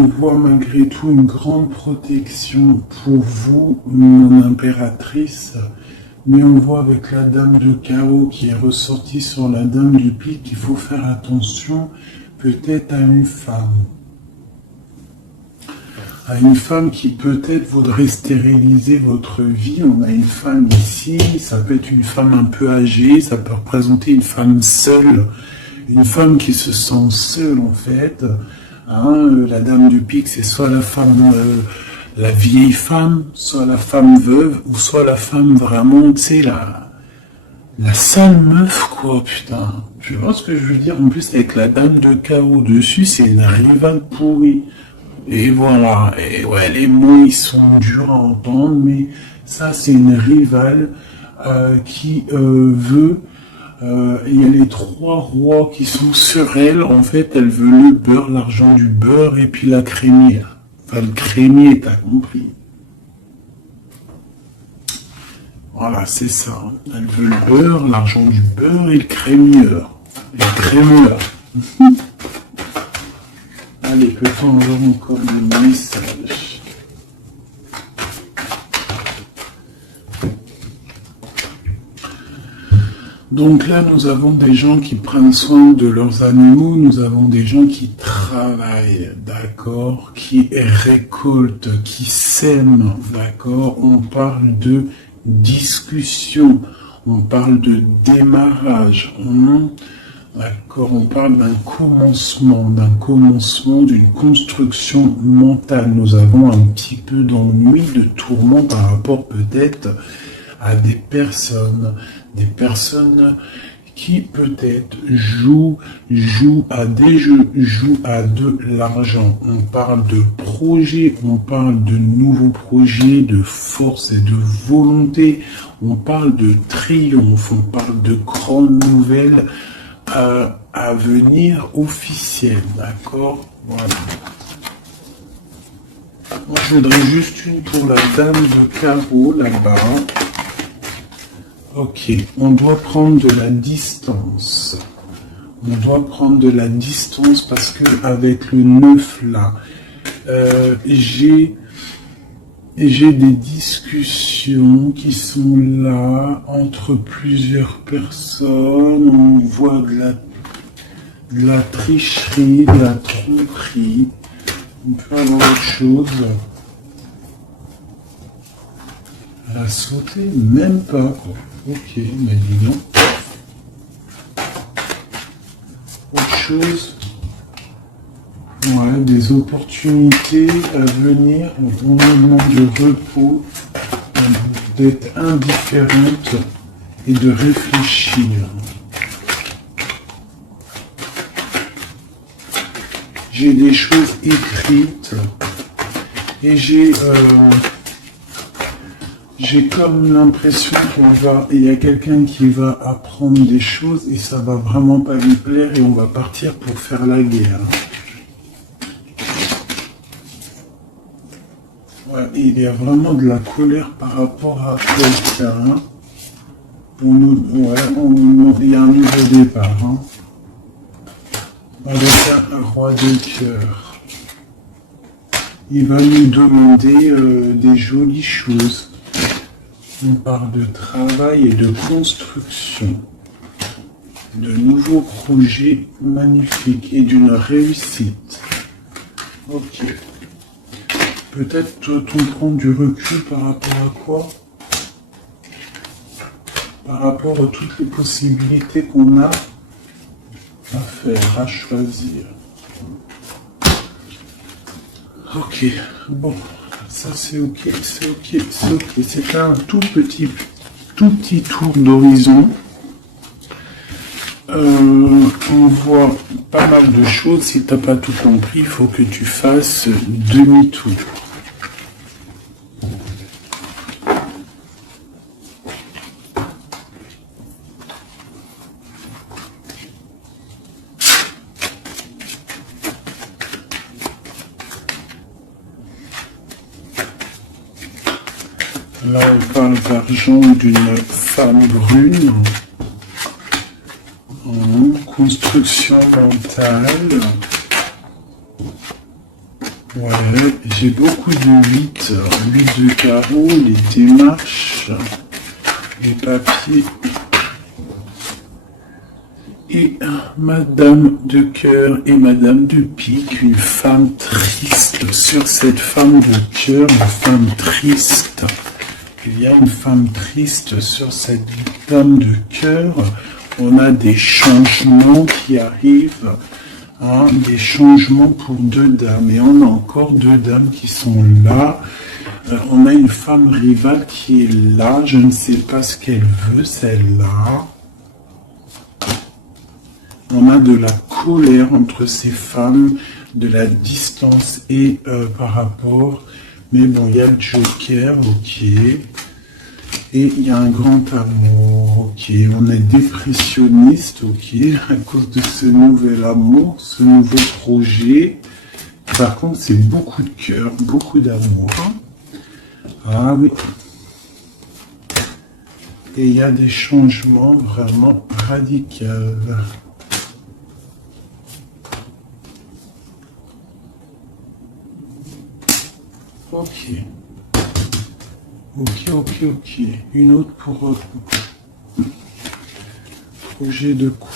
On voit malgré tout une grande protection pour vous, mon impératrice, mais on voit avec la dame de carreau qui est ressortie sur la dame du pique qu'il faut faire attention peut-être à une femme. À une femme qui peut-être voudrait stériliser votre vie. On a une femme ici, ça peut être une femme un peu âgée, ça peut représenter une femme seule, une femme qui se sent seule en fait. Hein, la dame du pique, c'est soit la femme, la vieille femme, soit la femme veuve, ou soit la femme vraiment, tu sais, la sale meuf, quoi, putain. Tu vois ce que je veux dire? En plus, avec la dame de carreau dessus, c'est une rivale pourrie. Et voilà, et ouais, les mots ils sont durs à entendre, mais ça c'est une rivale qui veut, il y a les trois rois qui sont sur elle, en fait elle veut le beurre, l'argent du beurre et puis la crémière. Enfin le crémier, t'as compris. Voilà, c'est ça. Elle veut le beurre, l'argent du beurre et le crémieur. Le crémeur. Allez, peut-on avoir encore des messages? Donc là, nous avons des gens qui prennent soin de leurs animaux, nous avons des gens qui travaillent, d'accord, qui récoltent, qui sèment, d'accord. On parle de discussion, on parle de démarrage, d'accord, on parle d'un commencement, d'une construction mentale. Nous avons un petit peu d'ennui, de tourment par rapport peut-être à des personnes qui peut-être jouent à des jeux, jouent à de l'argent. On parle de projets, on parle de nouveaux projets, de force et de volonté. On parle de triomphe, on parle de grandes nouvelles à venir officielles, d'accord? Voilà. Moi, je voudrais juste une pour la dame de carreau là-bas. Ok, on doit prendre de la distance. On doit prendre de la distance parce que avec le 9 là, j'ai des discussions qui sont là entre plusieurs personnes. On voit de la tricherie, de la tromperie. On peut avoir autre chose. Elle a sauté, même pas. Ok, mais dis donc. Autre chose. Ouais, des opportunités à venir, un moment de repos, d'être indifférente et de réfléchir. J'ai des choses écrites et j'ai comme l'impression il y a quelqu'un qui va apprendre des choses et ça va vraiment pas lui plaire et on va partir pour faire la guerre. Ouais, il y a vraiment de la colère par rapport à quelqu'un. Il y a un nouveau départ. Hein. Avec un roi de cœur. Il va nous demander des jolies choses. On parle de travail et de construction. De nouveaux projets magnifiques et d'une réussite. Ok. Peut-être peut-on prendre du recul par rapport à quoi? Par rapport à toutes les possibilités qu'on a à faire, à choisir. Ok, bon, ça c'est ok, c'est ok, c'est ok. C'est un tout petit tour d'horizon. On voit pas mal de choses. Si t'as pas tout compris, il faut que tu fasses demi-tour. Là, on parle d'argent d'une femme brune. Construction mentale. Ouais, j'ai beaucoup de 8 de carreau, les démarches, les papiers. Et Madame de cœur et Madame de pique, une femme triste. Sur cette femme de cœur, une femme triste. Il y a une femme triste sur cette dame de cœur. On a des changements qui arrivent. Hein, des changements pour 2 dames. Et on a encore 2 dames qui sont là. On a une femme rivale qui est là. Je ne sais pas ce qu'elle veut, celle-là. On a de la colère entre ces femmes, de la distance et par rapport. Mais bon, il y a le Joker, ok. Et il y a un grand amour, ok. On est dépressionniste, ok, à cause de ce nouvel amour, ce nouveau projet. Par contre, c'est beaucoup de cœur, beaucoup d'amour. Ah oui. Et il y a des changements vraiment radicaux. Ok. Ok. Une autre pour projet de quoi?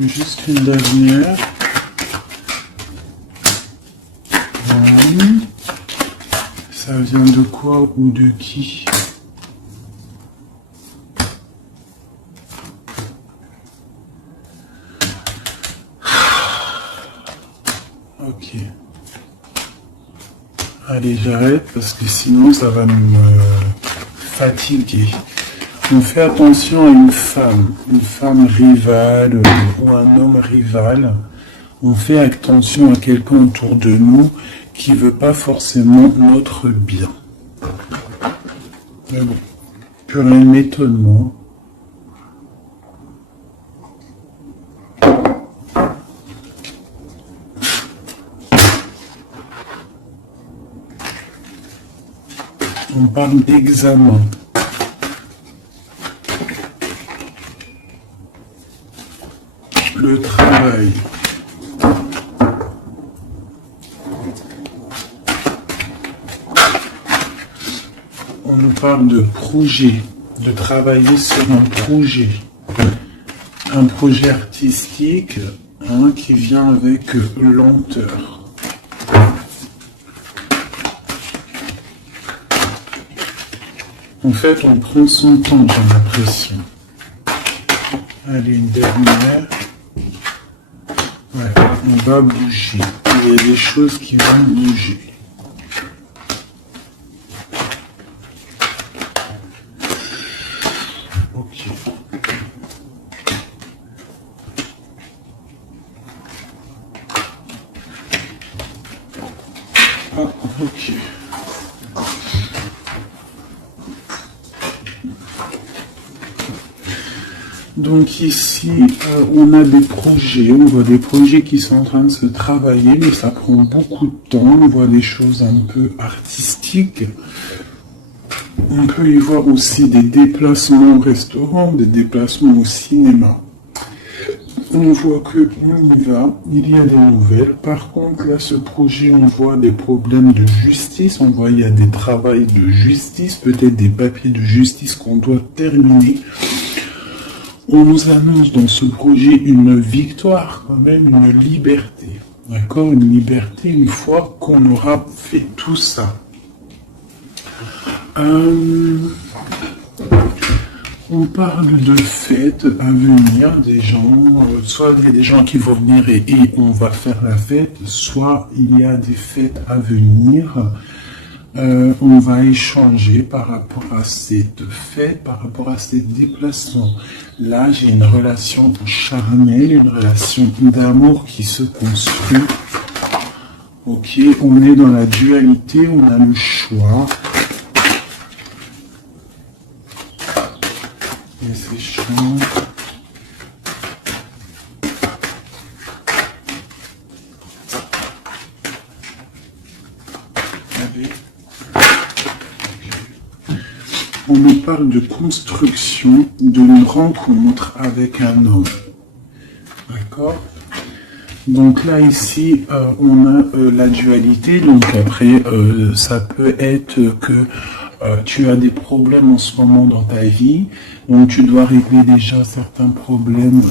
Juste une dernière. Ça vient de quoi ou de qui? Ok. Allez, j'arrête parce que sinon ça va me fatiguer. On fait attention à une femme rivale ou un homme rival. On fait attention à quelqu'un autour de nous qui ne veut pas forcément notre bien. Mais bon, plus rien ne m'étonne, moi. On parle d'examen. Le travail. On nous parle de projet, de travailler sur un projet artistique hein, qui vient avec lenteur. En fait, on prend son temps, j'ai l'impression. Allez, une dernière. Ouais, on va bouger. Il y a des choses qui vont bouger. Ok. Ah, ok. Donc ici, on a des projets, on voit des projets qui sont en train de se travailler, mais ça prend beaucoup de temps, on voit des choses un peu artistiques. On peut y voir aussi des déplacements au restaurant, des déplacements au cinéma. On voit que on y va, il y a des nouvelles. Par contre, là, ce projet, on voit des problèmes de justice, on voit il y a des travaux de justice, peut-être des papiers de justice qu'on doit terminer. On nous annonce dans ce projet une victoire, quand même une liberté. D'accord? Une liberté une fois qu'on aura fait tout ça. On parle de fêtes à venir, des gens, soit il y a des gens qui vont venir et on va faire la fête, soit il y a des fêtes à venir. On va échanger par rapport à cette fête, par rapport à ces déplacements. Là, j'ai une relation charnelle, une relation d'amour qui se construit. Ok, on est dans la dualité, on a le choix. Et c'est chiant. On nous parle de construction, d'une rencontre avec un homme. D'accord? Donc là, ici, on a la dualité. Donc après, ça peut être que tu as des problèmes en ce moment dans ta vie. Donc tu dois régler déjà certains problèmes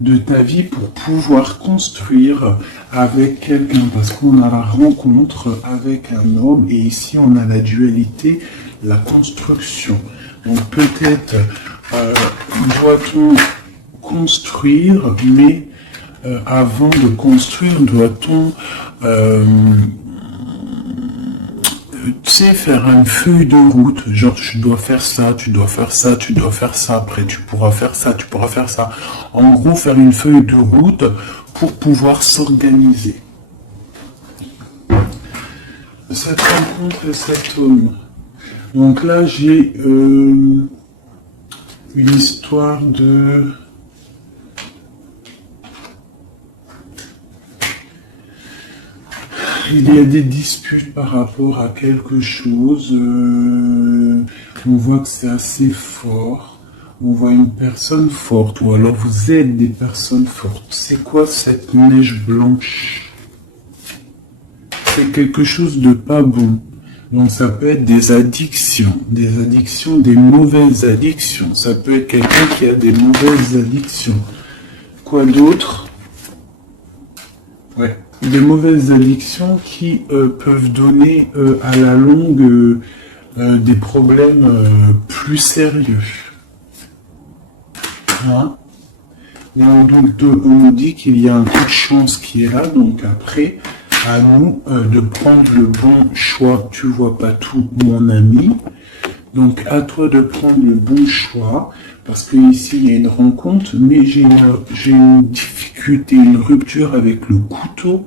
de ta vie pour pouvoir construire avec quelqu'un. Parce qu'on a la rencontre avec un homme et ici, on a la dualité, la construction. Donc peut-être doit-on construire, mais avant de construire, doit-on tu sais, faire une feuille de route, genre tu dois faire ça, tu dois faire ça, tu dois faire ça, après tu pourras faire ça, tu pourras faire ça. En gros, faire une feuille de route pour pouvoir s'organiser. Cette rencontre et cet homme. Donc là, j'ai une histoire de... Il y a des disputes par rapport à quelque chose. On voit que c'est assez fort. On voit une personne forte, ou alors vous êtes des personnes fortes. C'est quoi cette neige blanche? C'est quelque chose de pas bon. Donc ça peut être des addictions, des mauvaises addictions. Ça peut être quelqu'un qui a des mauvaises addictions. Quoi d'autre? Ouais. Des mauvaises addictions qui peuvent donner à la longue des problèmes plus sérieux. Hein? Donc, on nous dit qu'il y a un coup de chance qui est là, donc après, à nous de prendre le bon choix. Tu vois pas tout, mon ami. Donc à toi de prendre le bon choix, parce que ici il y a une rencontre, mais j'ai une difficulté, une rupture avec le couteau,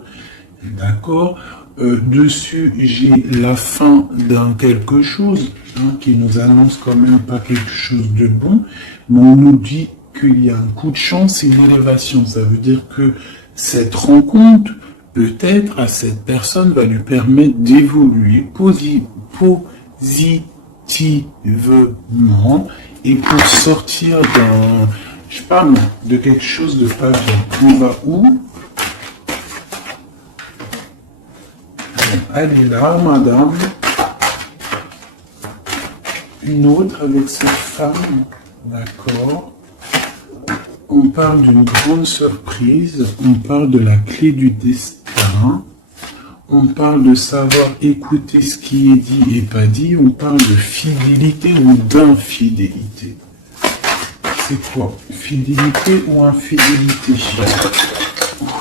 d'accord. Dessus j'ai la fin d'un quelque chose, hein, qui nous annonce quand même pas quelque chose de bon, mais on nous dit qu'il y a un coup de chance et une élévation. Ça veut dire que cette rencontre, peut-être à cette personne, va lui permettre d'évoluer positivement et pour sortir d'un, je sais pas moi, de quelque chose de pas bien. On va où? Bon, elle est là, madame. Une autre avec cette femme, d'accord. On parle d'une grande surprise, on parle de la clé du destin. On parle de savoir écouter ce qui est dit et pas dit. On parle de fidélité ou d'infidélité. C'est quoi? Fidélité ou infidélité?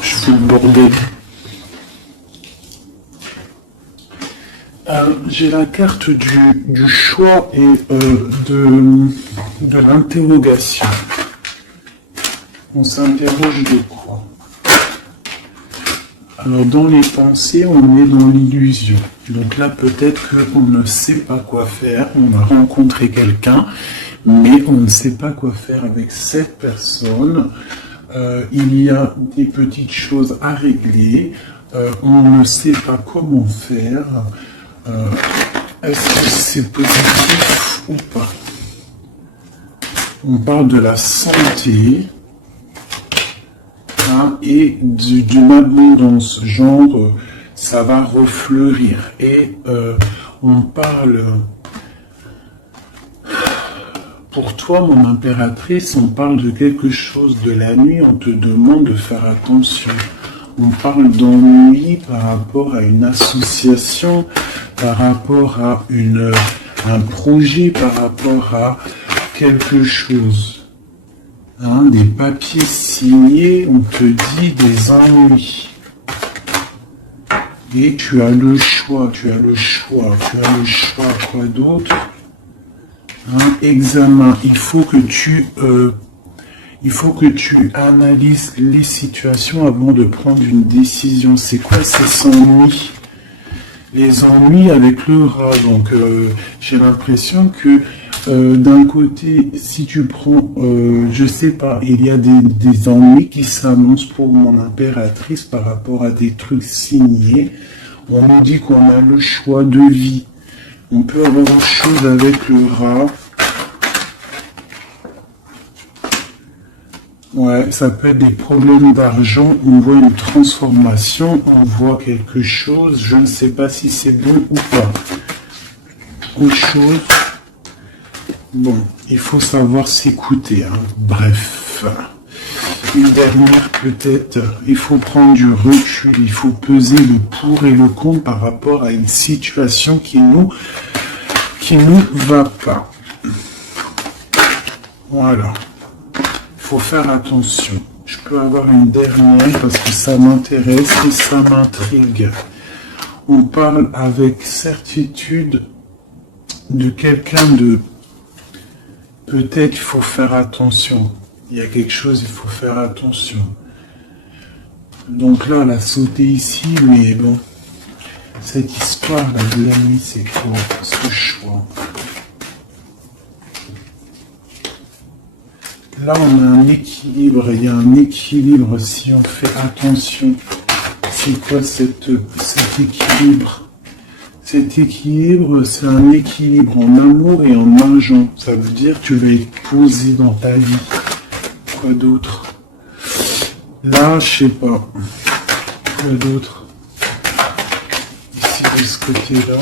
Je fais le bordel. J'ai la carte du choix et de l'interrogation. On s'interroge de quoi? Alors, dans les pensées, on est dans l'illusion. Donc là, peut-être qu'on ne sait pas quoi faire. On a rencontré quelqu'un, mais on ne sait pas quoi faire avec cette personne. Il y a des petites choses à régler. On ne sait pas comment faire. Est-ce que c'est positif ou pas? On parle de la santé. Et d'une abondance, genre ça va refleurir. Et on parle, pour toi mon impératrice, on parle de quelque chose de la nuit, on te demande de faire attention. On parle d'ennui par rapport à une association, par rapport à un projet, par rapport à quelque chose. Hein, des papiers signés, on te dit des ennuis. Et tu as le choix, quoi d'autre? Hein, examen, il faut que tu analyses les situations avant de prendre une décision. C'est quoi ces ennuis? Les ennuis avec le rat. Donc j'ai l'impression que d'un côté, si tu prends, je sais pas, il y a des ennuis qui s'annoncent pour mon impératrice par rapport à des trucs signés. On nous dit qu'on a le choix de vie. On peut avoir autre chose avec le rat. Ouais, ça peut être des problèmes d'argent, on voit une transformation, on voit quelque chose, je ne sais pas si c'est bon ou pas. Autre chose, bon, il faut savoir s'écouter, hein. Bref. Une dernière peut-être, il faut prendre du recul, il faut peser le pour et le contre par rapport à une situation qui nous va pas. Voilà. Faut faire attention. Je peux avoir une dernière parce que ça m'intéresse et ça m'intrigue. On parle avec certitude de quelqu'un de... Peut-être il faut faire attention. Il y a quelque chose, il faut faire attention. Donc là, elle a sauté ici, mais bon. Cette histoire-là de la nuit, c'est quoi ce choix? Là, on a un équilibre, il y a un équilibre si on fait attention. C'est quoi cet équilibre? Cet équilibre, c'est un équilibre en amour et en argent. Ça veut dire que tu vas être posé dans ta vie. Quoi d'autre? Là, je sais pas. Quoi d'autre? Ici, de ce côté-là.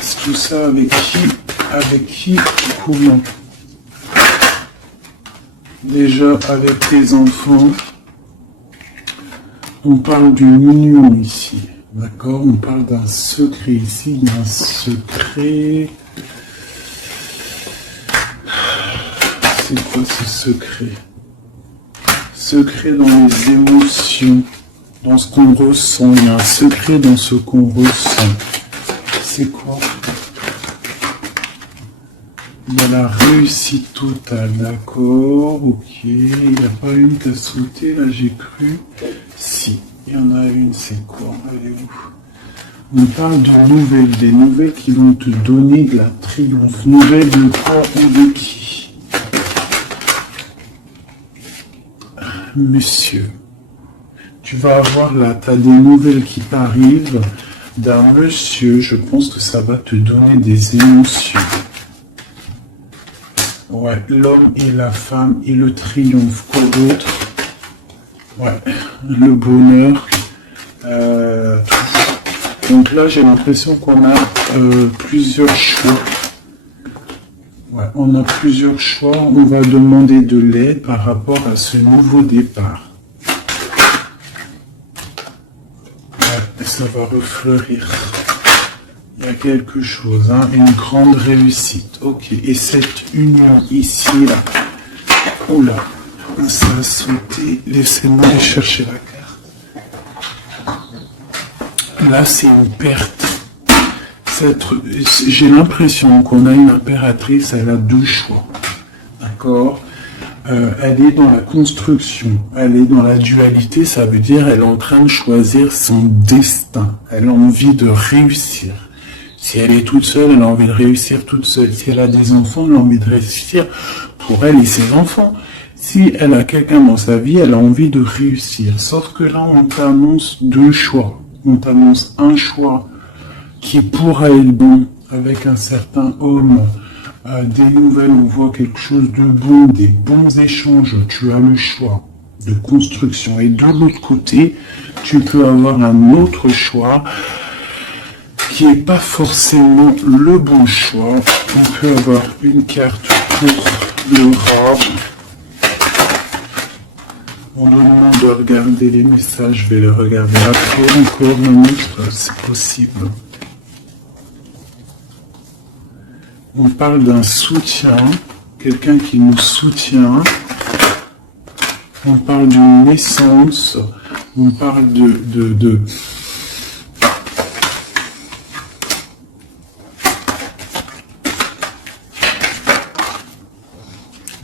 C'est tout ça avec qui? Avec qui? Comment? Déjà, avec tes enfants, on parle d'une union ici, d'accord? On parle d'un secret ici, il y a un secret. C'est quoi ce secret? Secret dans les émotions, dans ce qu'on ressent. Il y a un secret dans ce qu'on ressent. C'est quoi? Il y a la réussite totale, d'accord, ok. Il n'y a pas une qui a sauté, là j'ai cru. Si, il y en a une, c'est quoi? Elle est où? On parle de nouvelles, des nouvelles qui vont te donner de la triomphe. Nouvelles de quoi ou de qui? Monsieur, tu vas avoir là, tu as des nouvelles qui t'arrivent d'un monsieur, je pense que ça va te donner des émotions. Ouais, l'homme et la femme et le triomphe. Quoi d'autre? Ouais, le bonheur. Donc là, j'ai l'impression qu'on a plusieurs choix. Ouais, on a plusieurs choix. On va demander de l'aide par rapport à ce nouveau départ. Ouais, ça va refleurir. Il y a quelque chose, hein, une grande réussite. Ok, et cette union ici, là, oh là, ça a sauté. Laissez-moi aller chercher la carte. Là, c'est une perte. J'ai l'impression qu'on a une impératrice, elle a deux choix. D'accord? Elle est dans la construction, elle est dans la dualité, ça veut dire elle est en train de choisir son destin. Elle a envie de réussir. Si elle est toute seule, elle a envie de réussir toute seule. Si elle a des enfants, elle a envie de réussir pour elle et ses enfants. Si elle a quelqu'un dans sa vie, elle a envie de réussir. Sauf que là, on t'annonce deux choix. On t'annonce un choix qui pourra être bon avec un certain homme. Des nouvelles, on voit quelque chose de bon, des bons échanges. Tu as le choix de construction. Et de l'autre côté, tu peux avoir un autre choix qui n'est pas forcément le bon choix. On peut avoir une carte pour le rat. On me demande de regarder les messages, je vais les regarder après. Encore un autre, c'est possible. On parle d'un soutien, quelqu'un qui nous soutient. On parle d'une naissance. On parle de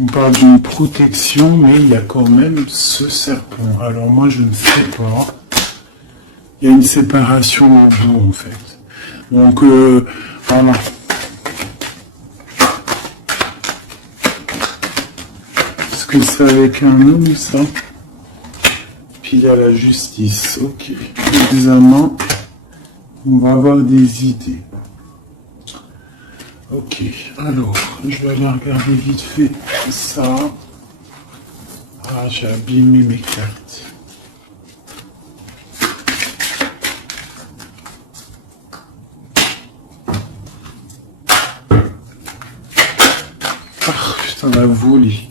on parle d'une protection, mais il y a quand même ce serpent. Alors moi, je ne sais pas. Il y a une séparation au bout, en fait. Donc, voilà. Est-ce que c'est avec un homme, ça? Puis il y a la justice. Ok. Examen. On va avoir des idées. Ok, alors, je vais aller regarder vite fait ça. Ah, j'ai abîmé mes cartes. Ah, putain, la volée.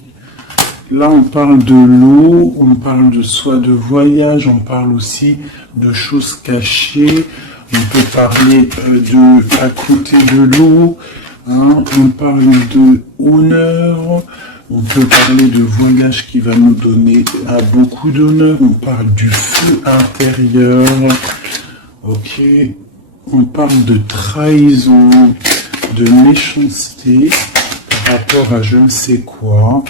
Là, on parle de l'eau, on parle de soit de voyage, on parle aussi de choses cachées. On peut parler de à côté de l'eau, hein, on parle de honneur, on peut parler de voyage qui va nous donner beaucoup d'honneur, on parle du feu intérieur, ok, on parle de trahison, de méchanceté par rapport à je ne sais quoi.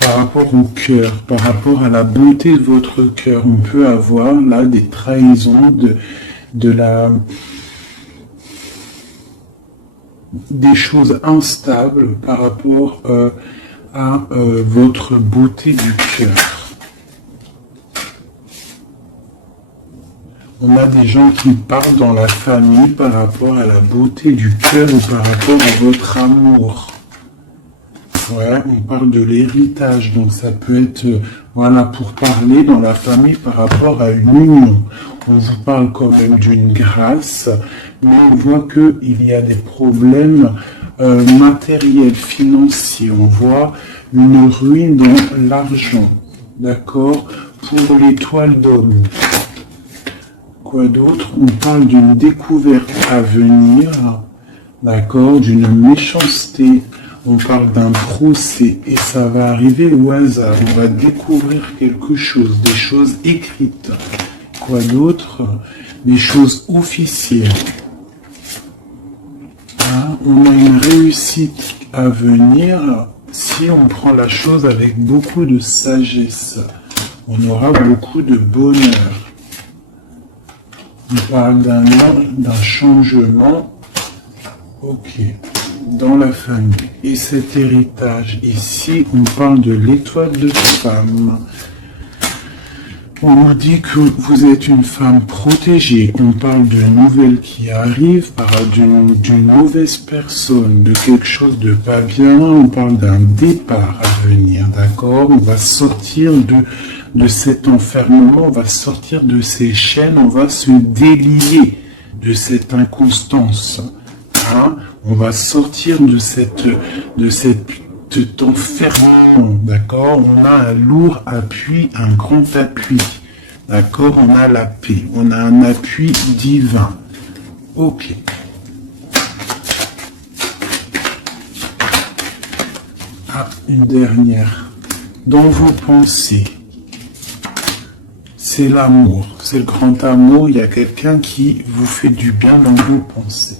Par rapport au cœur, par rapport à la beauté de votre cœur, on peut avoir là des trahisons, des choses instables par rapport à votre beauté du cœur. On a des gens qui parlent dans la famille par rapport à la beauté du cœur ou par rapport à votre amour. Ouais, on parle de l'héritage, donc ça peut être, voilà, pour parler dans la famille par rapport à une union. On vous parle quand même d'une grâce, mais on voit qu'il y a des problèmes matériels, financiers. On voit une ruine dans l'argent, d'accord, pour l'étoile d'homme. Quoi d'autre? On parle d'une découverte à venir, d'accord, d'une méchanceté. On parle d'un procès et ça va arriver au hasard. On va découvrir quelque chose, des choses écrites. Quoi d'autre? Des choses officielles. Hein? On a une réussite à venir si on prend la chose avec beaucoup de sagesse. On aura beaucoup de bonheur. On parle d'un changement. Ok. Dans la famille. Et cet héritage, ici, on parle de l'étoile de femme. On nous dit que vous êtes une femme protégée. On parle de nouvelles qui arrivent, d'une mauvaise personne, de quelque chose de pas bien. On parle d'un départ à venir, d'accord? On va sortir de cet enfermement, on va sortir de ces chaînes, on va se délier de cette inconstance. Hein? On va sortir de cet enfermement, d'accord? On a un lourd appui, un grand appui, d'accord? On a la paix, on a un appui divin. Ok. Ah, une dernière. Dans vos pensées, c'est l'amour, c'est le grand amour. Il y a quelqu'un qui vous fait du bien dans vos pensées.